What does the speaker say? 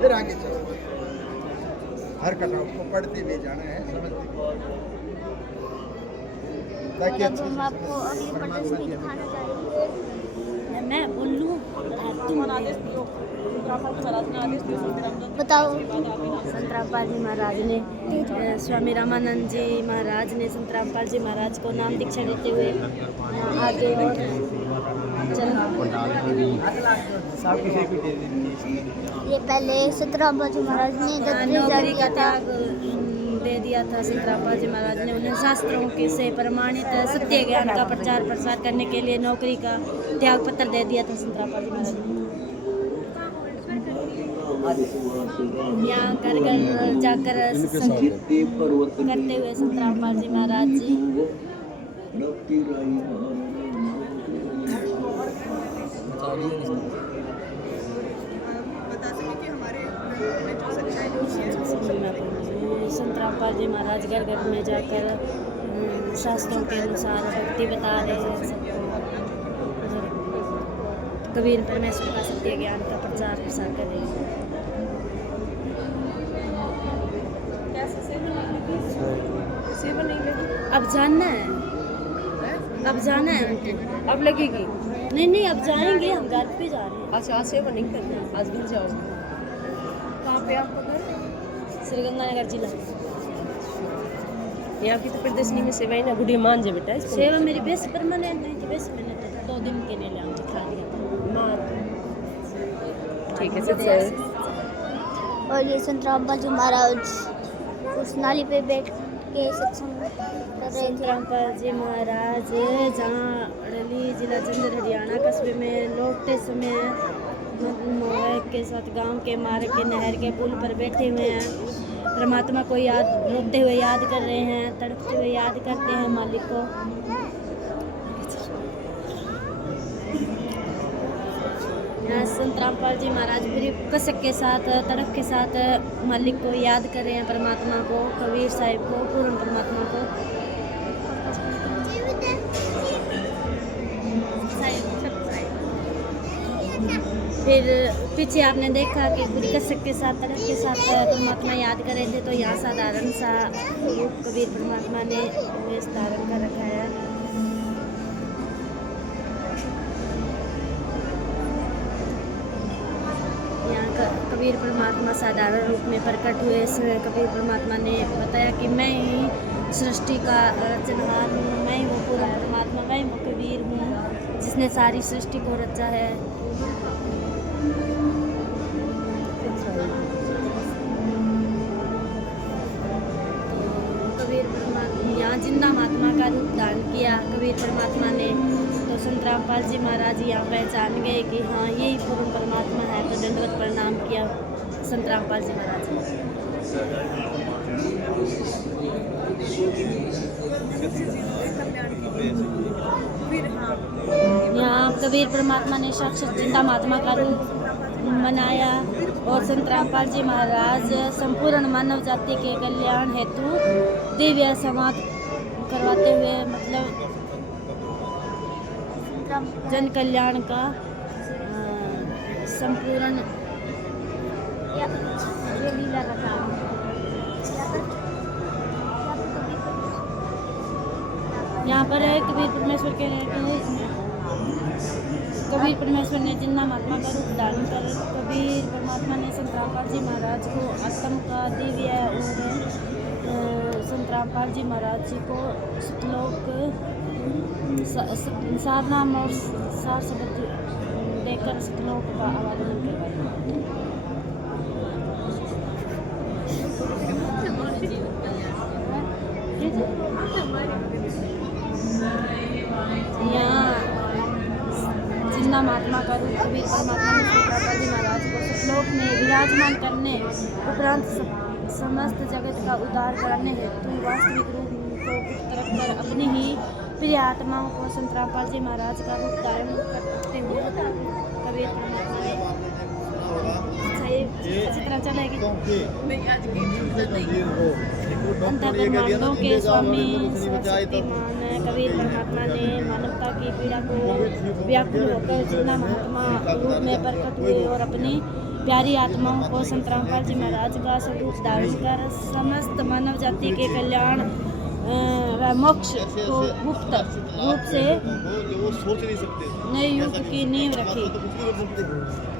फिर आगे हर कथा को पढ़ते हुए जाना है, ताकि अब हम आपको अगली प्रदर्शनी दिखाना चाहेंगे। मैं बोल लूँ बताओ। संत रामपाल जी महाराज ने स्वामी रामानंद जी महाराज ने संत रामपाल जी महाराज को नाम दीक्षा देते हुए आगे और ये पहले संत रामपाल जी महाराज ने नौकरी का त्याग दे दिया था। संत रामपाल जी महाराज ने उन्हें शास्त्रों के से प्रमाणित सत्य ज्ञान का प्रचार प्रसार करने के लिए नौकरी का त्याग पत्र दे दिया था संत रामपाल जी महाराज ने। यहाँ घर घर जाकर सत्संग करते हुए संत रामपाल जी महाराज जी संत रामपाल जी महाराज घर घर में जाकर शास्त्रों के अनुसार भक्ति बता रहे हैं सबको। कबीर परमेश्वर का सत्य ज्ञान का प्रचार प्रसार कर रहे हैं। सेवा नहीं लगी, अब जानना है, अब जाना है, अब लगेगी। नहीं अब जाएंगे, हम घर पे जा रहे हैं। अच्छा आज सेवा नहीं करना, आज घर जाओ। कहाँ पे आपका घर? श्रीगंगानगर जिला। ये आपकी तो प्रदर्शनी में सेवा है ना, गुड़ी मान जे बेटा। सेवा मेरी बेस परमानेंट नहीं थी, बेस मैंने तो 2 दिन के लिए लिया दिखा दिया। ठीक है सर। और ये संत रामपाल जी महाराज उस नाली पे बैठ के सत्संग कर रहे संत थे। रामपाल जी महाराज जहाँ अड़ली जिला जंजर हरियाणा कस्बे में लौटते समय के साथ गांव के मार्ग के नहर के पुल पर बैठे हुए हैं। परमात्मा को याद रोते हुए याद कर रहे हैं, तड़पते हुए याद करते हैं मालिक को। यहाँ संत रामपाल जी महाराज पूरी कसक के साथ तड़प के साथ मालिक को याद कर रहे हैं, परमात्मा को, कबीर साहिब को, पूर्ण परमात्मा को। फिर पीछे आपने देखा कि पूरी कसक के साथ तड़प के साथ परमात्मा याद कर रहे थे, तो यहाँ साधारण सा रूप कबीर परमात्मा ने वेश धारण कर रखा है। यहाँ कबीर परमात्मा साधारण रूप में प्रकट हुए। कबीर परमात्मा ने बताया कि मैं ही सृष्टि का रचनहार हूँ, मैं ही वो पूर्ण परमात्मा, मैं ही वो कबीर हूँ जिसने सारी सृष्टि को रचा है। कबीर परमात्मा यहाँ जिंदा महात्मा का रूप धारण किया कबीर परमात्मा ने, तो संत रामपाल जी महाराज यहाँ पहचान गए कि हाँ यही पूर्ण परमात्मा है, तो दंडवत प्रणाम किया संत रामपाल जी महाराज ने। कबीर परमात्मा ने साक्षात जिंदा महात्मा का रूप बनाया और संत रामपाल जी महाराज संपूर्ण मानव जाति के कल्याण हेतु दिव्य संवाद करवाते हुए मतलब जन कल्याण का संपूर्ण ये लीला रखा। यहाँ पर है कबीर परमेश्वर ने जिंदा महात्मा का रूप धारण कर कबीर परमात्मा ने संत रामपाल जी महाराज को आत्म का दिव्य और संत रामपाल जी महाराज जी को श्लोक सार नाम और सार शब्द देकर श्लोक का आवाहन करवाया। यहाँ जिंदा महात्मा का रूप कबीर परमात्मा ने संत रामपाल जी महाराज को श्लोक में विराजमान करने उपरांत समस्त जगत का उद्धार करने हेतु वास्तविक रूप को तरफ कर अपनी ही प्रिय आत्माओं को संत रामपाल जी महाराज का रूप धारण करते हुए कबीर परमात्मा ने अच्छी तरह चलेगी। अंतर्ब्रह्मांडों के स्वामी सर्वशक्तिमान कबीर परमात्मा ने मानवता की पीड़ा को व्याकुल होकर जिंदा महात्मा रूप में प्रकट हुए और अपनी प्यारी आत्माओं को संत रामपाल जी महाराज का स्वरूप धारण कर समस्त मानव जाति के कल्याण व मोक्ष को गुप्त रूप से नए युग की नींव रखी।